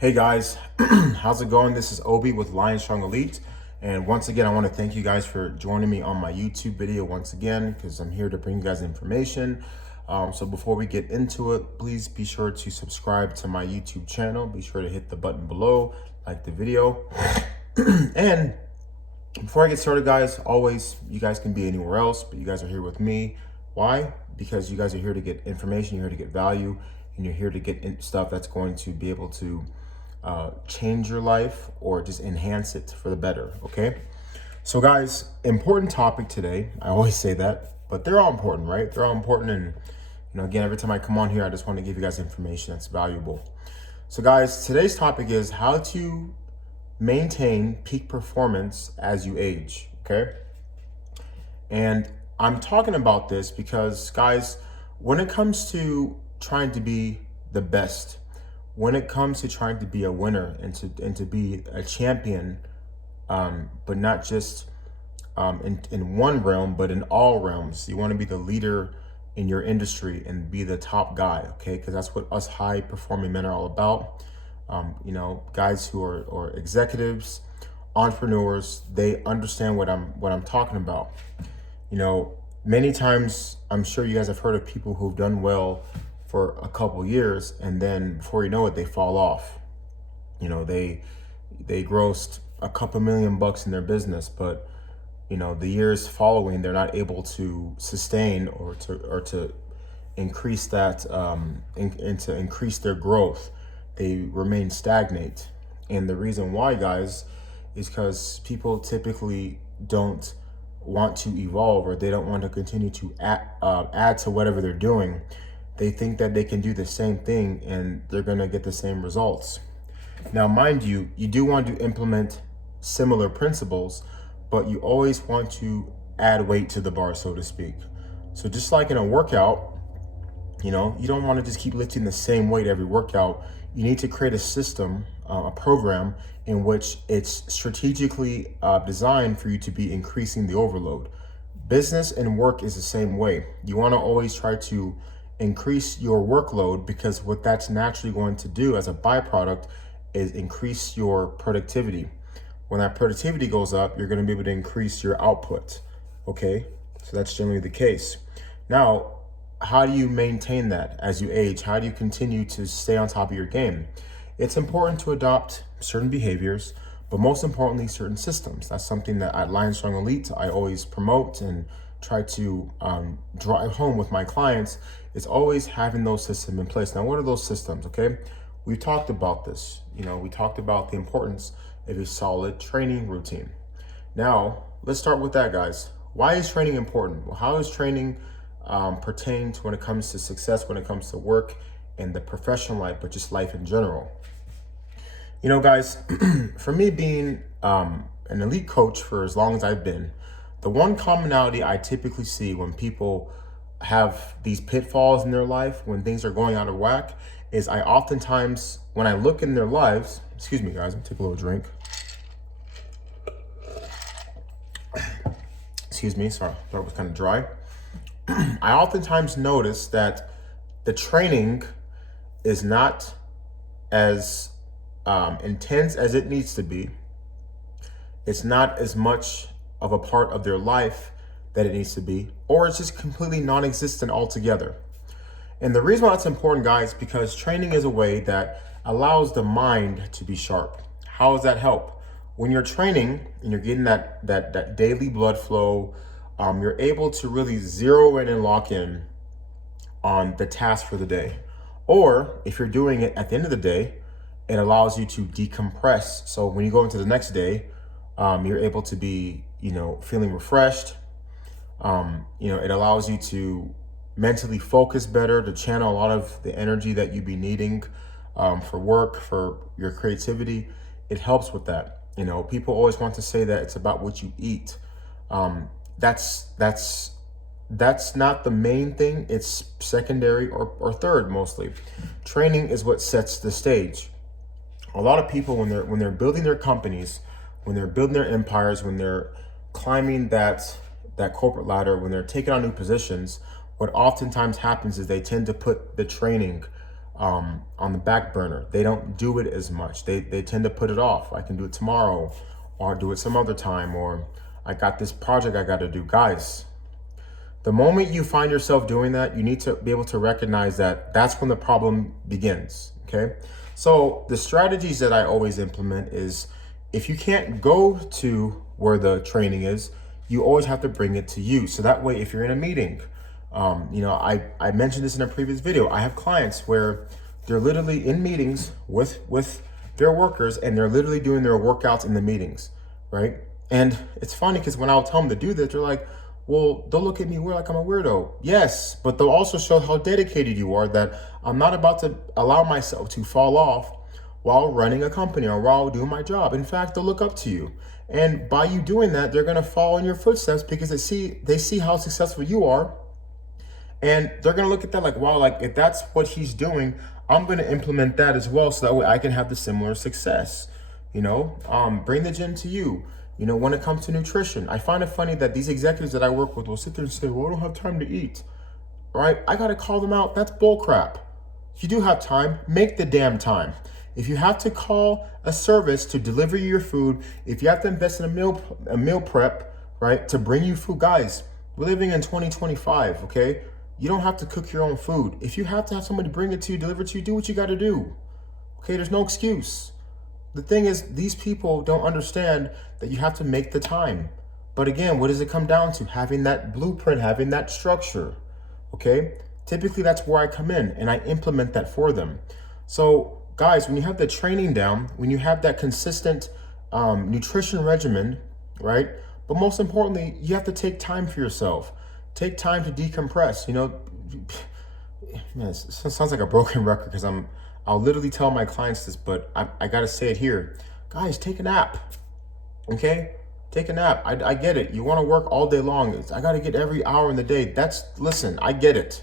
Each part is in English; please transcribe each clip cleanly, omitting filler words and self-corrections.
Hey guys, how's it going? This is Obi with Lion Strong Elite. And once again, I want to thank you guys for joining me on my YouTube video once again, because I'm here to bring you guys information. So before we get into it, please be sure to subscribe to my YouTube channel. Be sure to hit the button below, like the video. And before I get started, guys, always, you guys can be anywhere else, but you guys are here with me. Why? Because you guys are here to get information, you're here to get value, and you're here to get stuff that's going to be able to change your life or just enhance it for the better. Okay, so guys, important topic today. I always say that, but they're all important, right? They're all important. And again, every time I come on here, I just want to give you guys information that's valuable. So guys, today's topic is how to maintain peak performance as you age. Okay, and I'm talking about this because, guys, when it comes to trying to be the best, when it comes to trying to be a winner and to be a champion, but not just in one realm, but in all realms, you want to be the leader in your industry and be the top guy, okay? Because that's what us high performing men are all about. Guys who are executives, entrepreneurs, they understand what I'm talking about. Many times I'm sure you guys have heard of people who've done well for a couple years, and then before you know it, they fall off. They grossed a couple $1,000,000 in their business, but the years following, they're not able to sustain or to increase that and to increase their growth. They remain stagnant. And the reason why, guys, is because people typically don't want to evolve, or they don't want to continue to add to whatever they're doing. They think that they can do the same thing and they're going to get the same results. Now, mind you, you do want to implement similar principles, but you always want to add weight to the bar, so to speak. So just like in a workout, you don't want to just keep lifting the same weight every workout. You need to create a system, a program in which it's strategically designed for you to be increasing the overload. Business and work is the same way. You want to always try to increase your workload, because what that's naturally going to do as a byproduct is increase your productivity. When that productivity goes up, you're going to be able to increase your output. Okay, so that's generally the case. Now, how do you maintain that as you age? How do you continue to stay on top of your game? It's important to adopt certain behaviors, but most importantly, certain systems. That's something that at Lion Strong Elite, I always promote and try to drive home with my clients. Is always having those systems in place. Now, what are those systems? Okay, we've talked about this. We talked about the importance of a solid training routine. Now, let's start with that, guys. Why is training important? Well, how is training pertain to when it comes to success, when it comes to work and the professional life, but just life in general? Guys, for me being an elite coach for as long as I've been, the one commonality I typically see when people have these pitfalls in their life, when things are going out of whack, is I oftentimes, when I look in their lives, excuse me guys, I'm gonna take a little drink. Excuse me, sorry, throat was kind of dry. I oftentimes notice that the training is not as intense as it needs to be. It's not as much of a part of their life that it needs to be, or it's just completely non-existent altogether. And the reason why that's important, guys, because training is a way that allows the mind to be sharp. How does that help? When you're training and you're getting that daily blood flow, you're able to really zero in and lock in on the task for the day. Or if you're doing it at the end of the day, it allows you to decompress. So when you go into the next day, you're able to be, feeling refreshed. It allows you to mentally focus better, to channel a lot of the energy that you'd be needing for work, for your creativity. It helps with that. People always want to say that it's about what you eat. That's not the main thing. It's secondary or third mostly. Training is what sets the stage. A lot of people, when they're building their companies, when they're building their empires, when they're climbing that corporate ladder, when they're taking on new positions, what oftentimes happens is they tend to put the training on the back burner. They don't do it as much. They tend to put it off. I can do it tomorrow, or I'll do it some other time, or I got this project I got to do. Guys, the moment you find yourself doing that, you need to be able to recognize that that's when the problem begins, okay? So the strategies that I always implement is, if you can't go to where the training is, you always have to bring it to you. So that way, if you're in a meeting, I mentioned this in a previous video. I have clients where they're literally in meetings with their workers, and they're literally doing their workouts in the meetings, right? And it's funny because when I'll tell them to do this, they're like, well, they'll look at me weird, like I'm a weirdo. Yes, but they'll also show how dedicated you are, that I'm not about to allow myself to fall off while running a company or while doing my job. In fact, they'll look up to you. And by you doing that, they're gonna follow in your footsteps because they see how successful you are. And they're gonna look at that like, wow, like if that's what he's doing, I'm gonna implement that as well, so that way I can have the similar success. Bring the gym to you. When it comes to nutrition, I find it funny that these executives that I work with will sit there and say, well, I don't have time to eat. All right, I gotta call them out. That's bull crap. If you do have time, make the damn time. If you have to call a service to deliver you your food, if you have to invest in a meal prep, right, to bring you food, guys, we're living in 2025, okay? You don't have to cook your own food. If you have to have somebody bring it to you, deliver it to you, do what you gotta do. Okay, there's no excuse. The thing is, these people don't understand that you have to make the time. But again, what does it come down to? Having that blueprint, having that structure, okay? Typically, that's where I come in and I implement that for them. So guys, when you have the training down, when you have that consistent nutrition regimen, right? But most importantly, you have to take time for yourself. Take time to decompress. Man, it sounds like a broken record because I'll literally tell my clients this, but I gotta say it here. Guys, take a nap, okay? Take a nap. I get it. You wanna work all day long. I gotta get every hour in the day. Listen, I get it.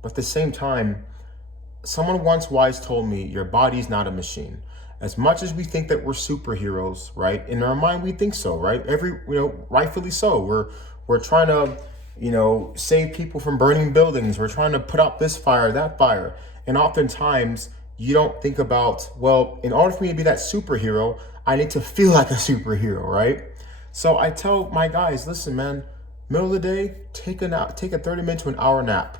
But at the same time, someone once wise told me, your body's not a machine. As much as we think that we're superheroes, right? In our mind, we think so, right? Rightfully so. We're trying to, save people from burning buildings. We're trying to put out this fire, that fire. And oftentimes, you don't think about, well, in order for me to be that superhero, I need to feel like a superhero, right? So I tell my guys, listen, man, middle of the day, take a nap, take a 30-minute to an hour nap.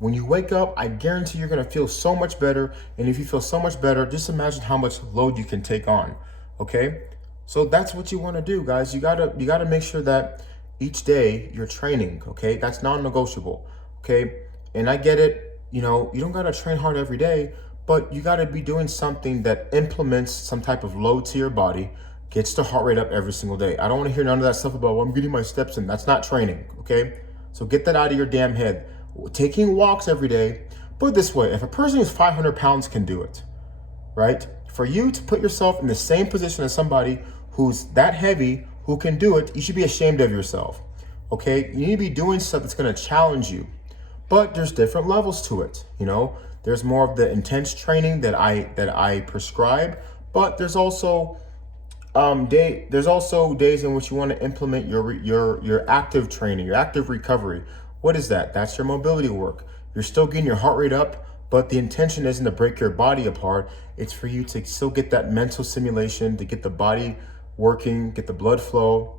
When you wake up, I guarantee you're gonna feel so much better. And if you feel so much better, just imagine how much load you can take on, okay? So that's what you wanna do, guys. You gotta make sure that each day you're training, okay? That's non-negotiable, okay? And I get it, you don't gotta train hard every day, but you gotta be doing something that implements some type of load to your body, gets the heart rate up every single day. I don't wanna hear none of that stuff about, well, I'm getting my steps in. That's not training, okay? So get that out of your damn head. Taking walks every day. Put it this way, if a person who's 500 pounds can do it, right? For you to put yourself in the same position as somebody who's that heavy, who can do it, you should be ashamed of yourself, okay? You need to be doing stuff that's gonna challenge you. But there's different levels to it, There's more of the intense training that I prescribe, but there's also days in which you want to implement your active training, your active recovery. What is that? That's your mobility work. You're still getting your heart rate up, but the intention isn't to break your body apart. It's for you to still get that mental stimulation, to get the body working, get the blood flow.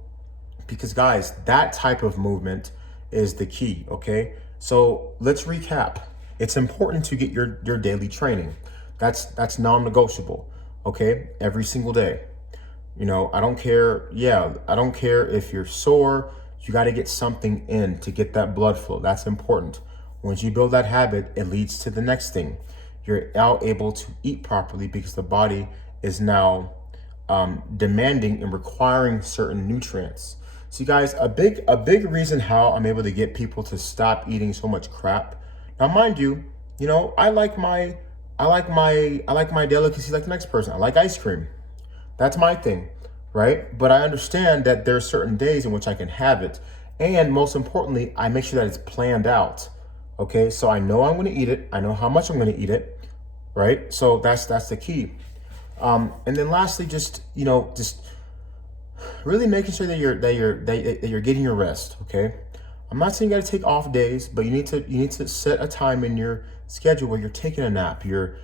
Because guys, that type of movement is the key, okay? So let's recap. It's important to get your daily training. That's non-negotiable, okay? Every single day. I don't care if you're sore, you got to get something in to get that blood flow. That's important. Once you build that habit, it leads to the next thing. You're now able to eat properly because the body is now demanding and requiring certain nutrients. So guys, a big reason how I'm able to get people to stop eating so much crap. Now, mind you, I like my delicacy like the next person. I like ice cream. That's my thing, right? But I understand that there are certain days in which I can have it. And most importantly, I make sure that it's planned out. Okay, so I know I'm gonna eat it. I know how much I'm gonna eat it, right? So that's the key. And then lastly, just really making sure that you're getting your rest, okay? I'm not saying you gotta take off days, but you need to set a time in your schedule where you're taking a nap, you're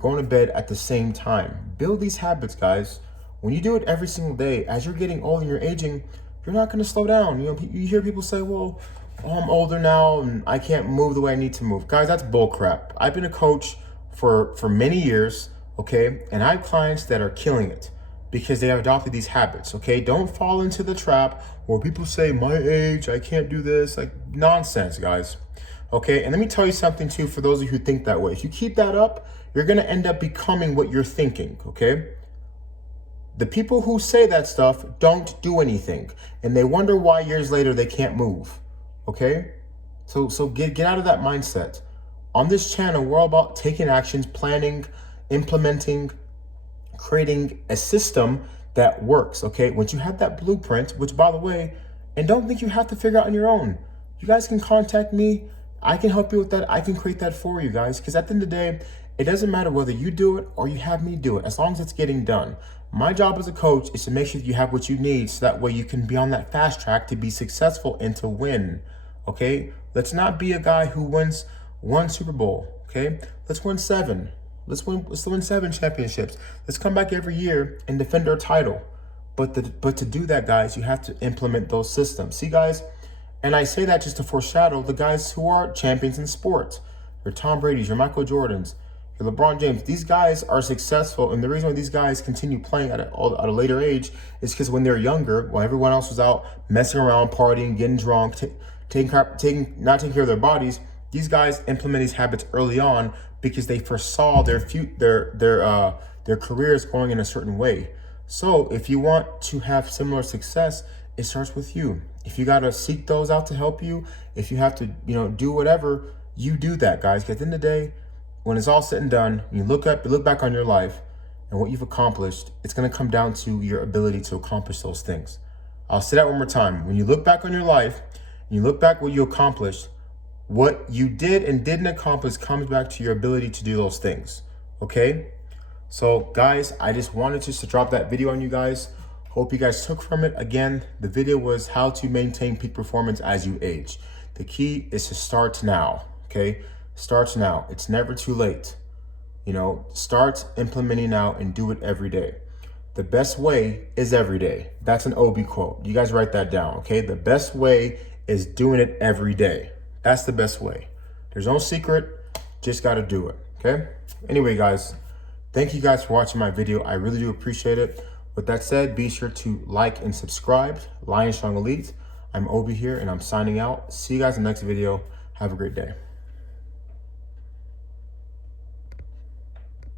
going to bed at the same time. Build these habits, guys. When you do it every single day, as you're getting older and you're aging, you're not going to slow down. You know, you hear people say, well, I'm older now and I can't move the way I need to move. Guys, that's bull crap. I've been a coach for many years, okay? And I have clients that are killing it because they have adopted these habits, okay? Don't fall into the trap where people say, my age, I can't do this. Like, nonsense, guys. Okay, and let me tell you something too, for those of you who think that way. If you keep that up, you're gonna end up becoming what you're thinking, okay? The people who say that stuff don't do anything, and they wonder why years later they can't move, okay? So get out of that mindset. On this channel, we're all about taking actions, planning, implementing, creating a system that works, okay? Once you have that blueprint, which by the way, and don't think you have to figure out on your own. You guys can contact me. I can help you with that. I can create that for you guys. Because at the end of the day, it doesn't matter whether you do it or you have me do it, as long as it's getting done. My job as a coach is to make sure that you have what you need so that way you can be on that fast track to be successful and to win, okay? Let's not be a guy who wins one Super Bowl, okay? Let's win 7. Let's win 7 championships. Let's come back every year and defend our title. But to do that, guys, you have to implement those systems. See, guys, and I say that just to foreshadow the guys who are champions in sports. Your Tom Brady's, your Michael Jordans, your LeBron James. These guys are successful, and the reason why these guys continue playing at a later age is because when they're younger, while everyone else was out messing around, partying, getting drunk, not taking care of their bodies, these guys implement these habits early on because they foresaw their careers going in a certain way. So if you want to have similar success, it starts with you. If you got to seek those out to help you, if you have to, do whatever, you do that, guys. Because at the end of the day, when it's all said and done, you look back on your life and what you've accomplished, it's going to come down to your ability to accomplish those things. I'll say that one more time. When you look back on your life, and you look back what you accomplished, what you did and didn't accomplish comes back to your ability to do those things, okay? So, guys, I just wanted to drop that video on you guys. Hope you guys took from it. Again, the video was how to maintain peak performance as you age. The key is to start now, okay? Start now. It's never too late. Start implementing now and do it every day. The best way is every day. That's an Obi quote. You guys write that down, okay? The best way is doing it every day. That's the best way. There's no secret. Just got to do it, okay? Anyway, guys, thank you guys for watching my video. I really do appreciate it. With that said, be sure to like and subscribe. Lion Strong Elite. I'm Obi here, and I'm signing out. See you guys in the next video. Have a great day.